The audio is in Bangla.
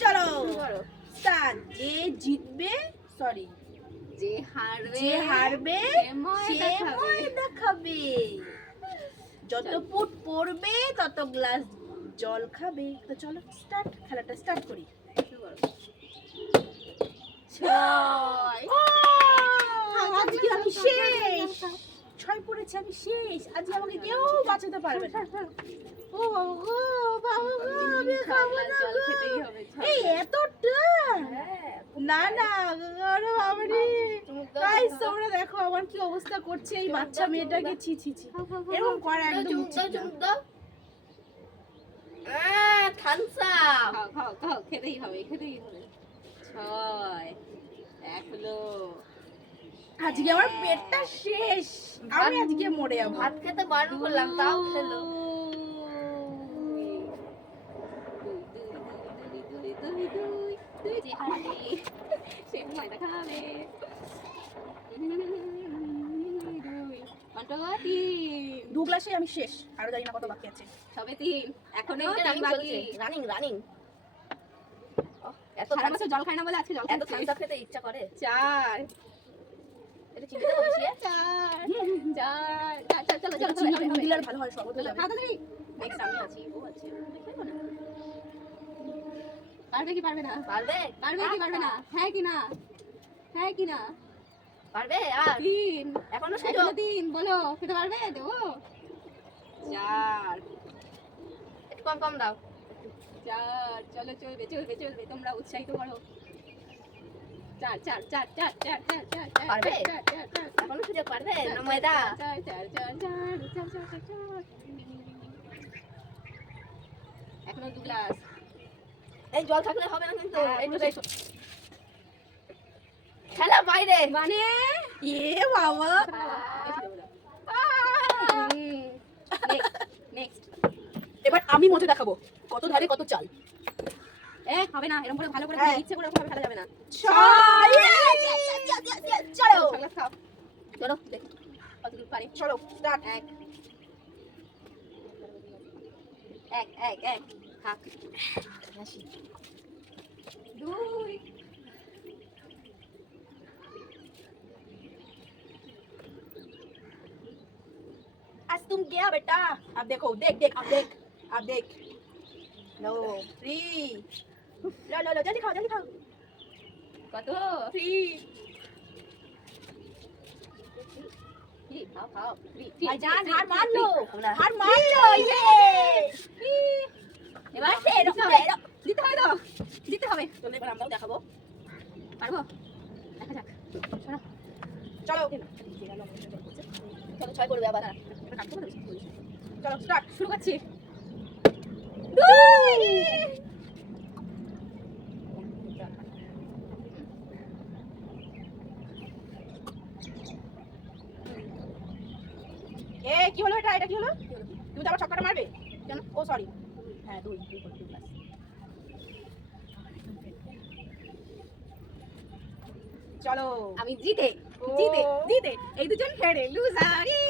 চলো স্টার্ট। যে জিতবে সরি যে হারবে সে ময়দা খাবে। যত পুট পড়বে তত গ্লাস জল খাবে। তো চলো স্টার্ট, খেলাটা স্টার্ট করি। আজকে আমি শেষ, 6 পড়েছে, আমি শেষ। আজকে আমাকে কেউ বাঁচাতে পারবে না। ও বাবা গো, আমি খাবো না জল গো। খেতেই হবে। এই এতটা না না আরে বাবা রে। গাইস তোমরা দেখো আমার কি অবস্থা করছে এই বাচ্চা মেয়েটাকে। ছি ছি ছি, এরকম করা একদম উচিত না। Thums Up. খাও খাও খাও, খেতেই হবে খেতেই হবে। 6 এক হলো। আজকে আমার পেটটা শেষ, আমি আজকে মরে যাবো। ভাত খেতে বারণ করলাম তাও খেলো। দুই যে হারবে সে ময়দা খাবে। 3 2 গ্লাসে আমি শেষ, আরো জানি না কত বাকি আছে। সবে 3, এখনো 3 রানিং বাকি। চলছে, রানিং রানিং। এত সারা বছর জল খায় না বলে আজকে জল এত খাচ্ছে। থামস আপ খেতে ইচ্ছা করে। 4 এটা চিনি দেবো মিশিয়ে। 4 চলো চলো চিনি চলো দিলে আর ভালো হয়, শরবত হয়ে যাবে। তাড়াতাড়ি। নেক্সট আমি আছি, ও আছে, খেলবো না। পারবে কি পারবে না? পারবে পারবে কি পারবে না? হ্যাঁ কি না? হ্যাঁ কি না? পারবে আর 3 এখনো এখনো সুযোগ। 3 বলো, খেতে পারবে? দেবো। 4 একটু কম কম দাও। 4 চলো চলবে চলবে চলবে, তোমরা উৎসাহিত করো। 4 4 4 4 4 4 4 পারবে? এখনো সুযোগ, পারবে না ময়দা। 4 4 4 4 এখনো 2 গ্লাস। এই জল থাকলে হবে না কিন্তু। হ্যাঁ, একটু খেলা বাইরে মানে এ বাবা, নেক্সট। এবার আমি মজা দেখাবো কত ধারে কত চাল। হবে না, এরকম করে ভালো করে হ্যাঁ। ইচ্ছে করে ওরকম ফেলা যাবে না। 6 চলো 6 গ্লাস খাও। চলো দেখি কতটুকু পারি। চলো স্টার্ট। 1 1 1 1 থাক। 2 आज तुम गया बेटा, अब देखो, देख देख अब देख, अब देख। लो 3, लो लो लो जल्दी खाओ जल्दी खाओ। কত? 3 কি খাও খাও। भाईजान हार मान लो, हार मान लो। ये এবার তেরো, তেরো। দিতে হবে তো, দিতে হবে। চলো এবার আমরাও দেখাবো। পারবো? দেখা যাক। চলো চলো 6 করবে আবার। চলো স্টার্ট। শুরু করছি। এ কি হলো এটা, এটা কি হলো? তুমি তো আবার ছক্কাটা মারবে কেন? ও সরি, হ্যাঁ 2 গ্লাস। চলো আমি জিতে জিতে জিতে, এই দুজন হেরে লুজারি।